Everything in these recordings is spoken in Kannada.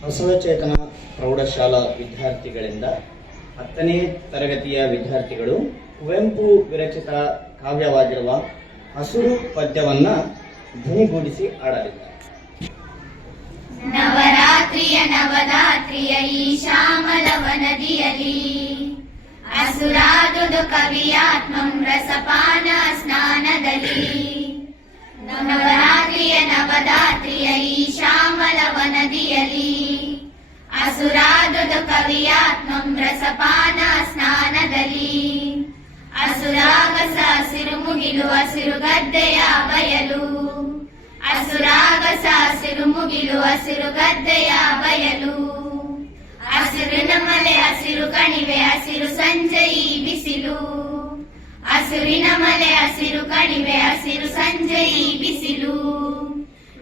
ಬಸವಚೇತನ ಪ್ರೌಢಶಾಲಾ ವಿದ್ಯಾರ್ಥಿಗಳಿಂದ 10ನೇ ತರಗತಿಯ ವಿದ್ಯಾರ್ಥಿಗಳು ಕುವೆಂಪು ವಿರಚಿತ ಕಾವ್ಯವಾಗಿರುವ ಹಸುರು ಪದ್ಯವನ್ನ ಧ್ವನಿಗೂಡಿಸಿ ಆಡಲಿದ್ದಾರೆ. ನವರಾತ್ರಿಯ ನವರಾತ್ರಿಯ ಈ ಶ್ಯಾಮಲವನದಿಯಲಿ ಅಸುರಾದುದು ಕವಿಯಾತ್ಮಂ ರಸಪಾನ ಸ್ನಾನದಲ್ಲಿ. ನವರಾತ್ರಿಯ ನವರಾತ್ರಿಯ ಈ ಶ್ಯಾಮಲವನದಿಯಲಿ ಅಸುರಾದುದು ಕವಿಯಾತ್ಮಂ ರಸಪಾನ ಸ್ನಾನದಲ್ಲಿ. ಅಸುರಾಗಸ ಹಸಿರು ಮುಗಿಲು ಹಸಿರು ಗದ್ದೆಯ ಬಯಲು. ಅಸುರಾಗಸ ಹಸಿರು ಮುಗಿಲು ಹಸಿರು ಗದ್ದೆಯ ಬಯಲು. ಹಸಿರಿನ ಮಲೆ ಹಸಿರು ಕಣಿವೆ ಹಸಿರು ಸಂಜೆಯಿ ಬಿಸಿಲು. ಹಸಿರಿನ ಮಲೆ ಹಸಿರು ಕಣಿವೆ ಹಸಿರು ಸಂಜೆಯಿ ಬಿಸಿಲು.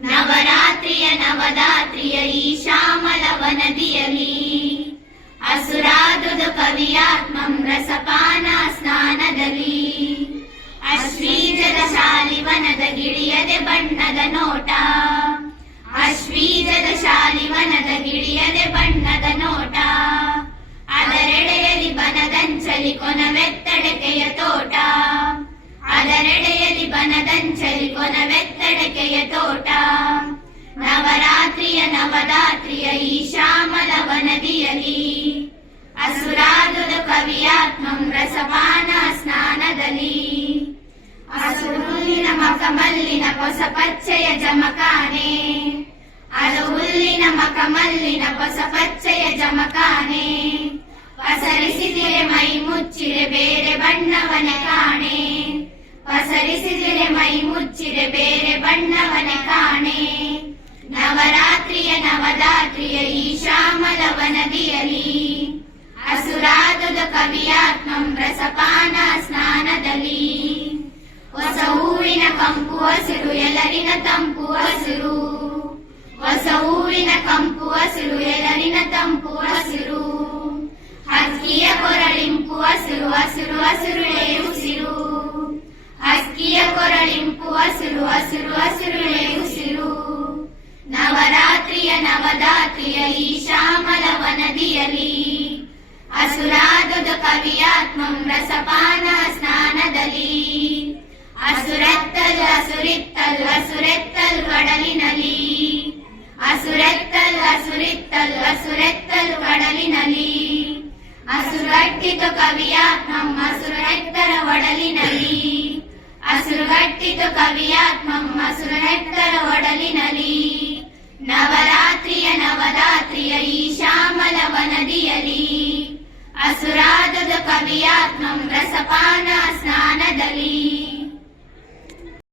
ನವರಾತ್ರಿಯ ನವರಾತ್ರಿಯ ಈ ಶ್ಯಾಮಲವನದಿಯಲಿ ಅಸುರಾದುದು ಕವಿಯಾತ್ಮಂ ರಸಪಾನ ಸ್ನಾನದಲ್ಲಿ. ಅಶ್ವೀಜದ ಶಾಲಿವನದ ಗಿಳಿಯದೆ ಬಣ್ಣದ ನೋಟ. ಅಶ್ವೀಜದ ಶಾಲಿವನದ ಗಿಳಿಯದೆ ಬಣ್ಣದ ನೋಟ. ಅದರೆಡೆಯಲ್ಲಿ ಬನದಂಚಲಿ ಕೊನವೆತ್ತಡಕೆಯ ತೋಟ. ಅದರೆಡೆಯಲ್ಲಿ ಬನದಂಚಲಿ ಕೊನವೆತ್ತಡಕೆಯ ತೋಟ. ನವರಾತ್ರಿಯ ನವರಾತ್ರಿಯ ಈ ಶ್ಯಾಮಲವನದಿಯಲಿ ಅಸುರಾದುದು ಕವಿಯಾತ್ಮಂ ರಸಪಾನ ಸ್ನಾನದಲ್ಲಿ. ಹಸುರುಲ್ಲಿನ ಮಕಮಲ್ಲಿನ ಹೊಸ ಪಚ್ಚೆಯ ಜಮಕಾನೆ. ಅದು ಹುಲ್ಲಿನ ಮಕಮಲ್ಲಿನ ಹೊಸ ಪಚ್ಚೆಯ ಜಮಕಾನೆ. ಪಸರಿಸಿದಿರೆ ಮೈ ಮುಚ್ಚಿರೆ ಬೇರೆ ಬಣ್ಣವನ ಕಾಣೆ. ಪಸರಿಸಿದಿರೆ ಮೈ ಮುಚ್ಚಿರೆ ಬೇರೆ ಬಣ್ಣವನ ಕಾಣೆ. ನವರಾತ್ರಿಯ ನವರಾತ್ರಿಯ ಈ ಶ್ಯಾಮಲವನದಿಯಲಿ ಅಸುರಾದುದು ಕವಿಯಾತ್ಮಂ ರಸಪಾನ ಸ್ನಾನದಲ್ಲಿ. ಹೊಸ ಹೂವಿನ ಕಂಪು ಹಸಿರು ಎಲರಿನ ತಂಪು ಹಸಿರು. ಹೊಸ ಹೂವಿನ ಕಂಪು ಹಸಿರು ಎಲರಿನ ತಂಪು ಹಸಿರು. ಹಕ್ಕಿಯ ಕೊರಳಿಂಪು ಹಸಿರು ಹಸಿರು ಹಸಿರುಳೆ ಉಸಿರು. ಹಕ್ಕಿಯ ಕೊರಳಿಂಪು ಹಸಿರು ಹಸಿರು ಹಸಿರುಳೆ ಉಸಿರು. ನವರಾತ್ರಿಯ ನವರಾತ್ರಿಯ ಈ ಶ್ಯಾಮಲವನದಿಯಲಿ ಅಸುರಾದುದು ಕವಿಯಾತ್ಮಂ ರಸಪಾನ ಸ್ನಾನದಲ್ಲಿ. ಅಸುರೆತ್ತಲ್ ಅಸುರಿತ್ತಲ್ ಅಸುರೆತ್ತಲ್ ಕಡಲಿನಲಿ. ಅಸುರೆತ್ತಲ್ ಅಸುರಿತ್ತಲ್ ಅಸುರೆತ್ತಲ್ ಕಡಲಿನಲಿ. ಅಸುರಗಟ್ಟಿತು ಕವಿಯಾತ್ಮಂ ಅಸುರೆತ್ತರ ಒಡಲಿನಲಿ. ಅಸುರಗಟ್ಟಿತು ಕವಿಯಾತ್ಮಂ ಅಸುರೆತ್ತರ ಒಡಲಿನಲಿ. ನವರಾತ್ರಿಯ ನವರಾತ್ರಿಯ ಈ ಶ್ಯಾಮಲವನದಿಯಲಿ ಅಸುರಾದುದು ಕವಿಯಾತ್ಮಂ ರಸಪಾನ ಸ್ನಾನದಲ್ಲಿ.